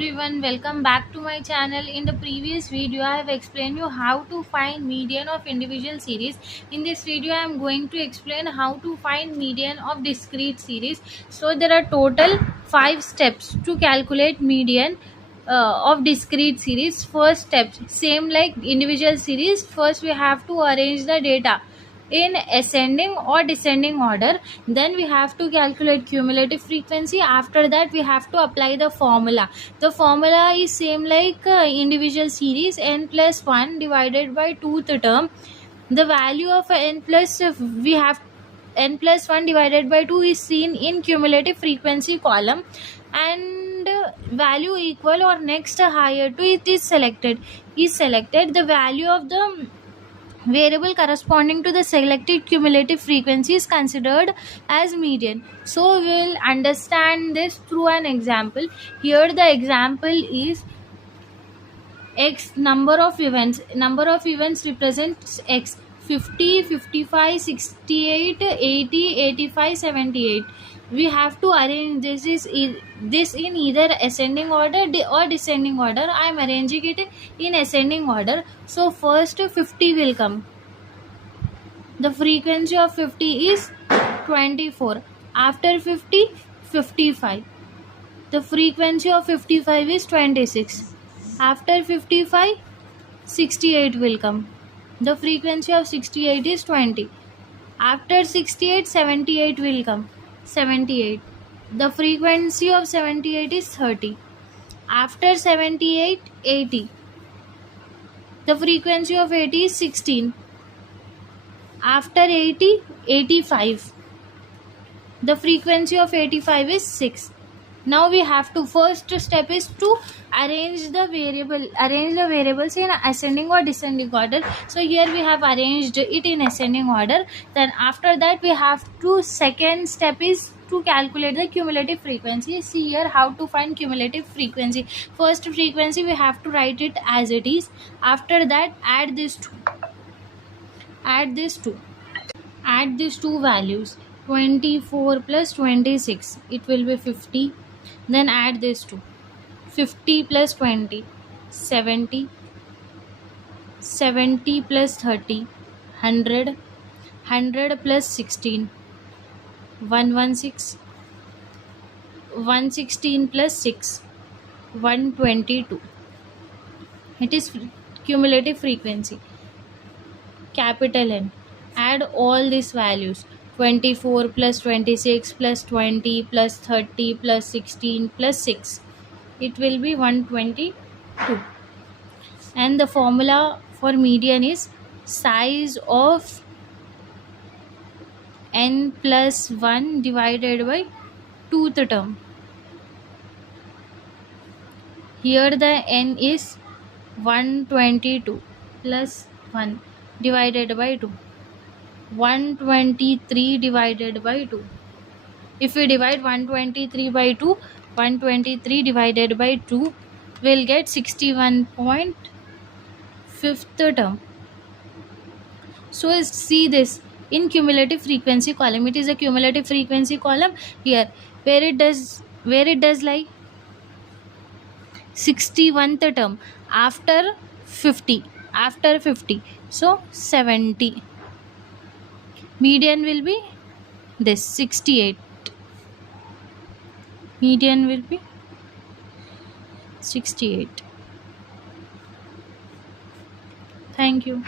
Everyone, welcome back to my channel. In the previous video I have explained you how to find median of individual series. In this video I am going to explain how to find median of discrete series. So there are total 5 steps to calculate median of discrete series. First step, same like individual series, first we have to arrange the data in ascending or descending order. Then we have to calculate cumulative frequency. After that we have to apply the formula. The formula is same like individual series, n plus 1 divided by 2th term. The value of n plus we have n plus 1 divided by 2 is seen in cumulative frequency column, and value equal or next higher to it is selected. The value of the variable corresponding to the selected cumulative frequency is considered as median. So we will understand this through an example. Here the example is x number of events represents x: 50, 55, 68, 80, 85, 78. We have to arrange this in either ascending order or descending order. I am arranging it in ascending order. So first 50 will come. The frequency of 50 is 24. After 50, 55. The frequency of 55 is 26. After 55, 68 will come. The frequency of 68 is 20. After 68, 78 will come. 78. The frequency of 78 is 30. After 78, 80. The frequency of 80 is 16. After 80, 85. The frequency of 85 is 6. Now we have to, first step is to arrange the variables in ascending or descending order. So here we have arranged it in ascending order. Then after that we have to, second step is to calculate the cumulative frequency. See here how to find cumulative frequency. First frequency we have to write it as it is. After that add these two values. 24 plus 26, it will be 50. Then add this two. 50 plus 20, 70. 70 plus 30, 100. 100 plus 16, 116. 116 plus 6, 122. It is cumulative frequency, capital N. Add all these values: 24 plus 26 plus 20 plus 30 plus 16 plus 6. It will be 122. And the formula for median is size of n plus 1 divided by 2th term. Here the n is 122 plus 1 divided by 2. 123 divided by 2. If we divide 123 by 2, 123 divided by 2 will get 61.5th term. So see this in cumulative frequency column. It is a cumulative frequency column here where it does lie 61th term after 50. So 70. Median will be this 68. Median will be 68. Thank you.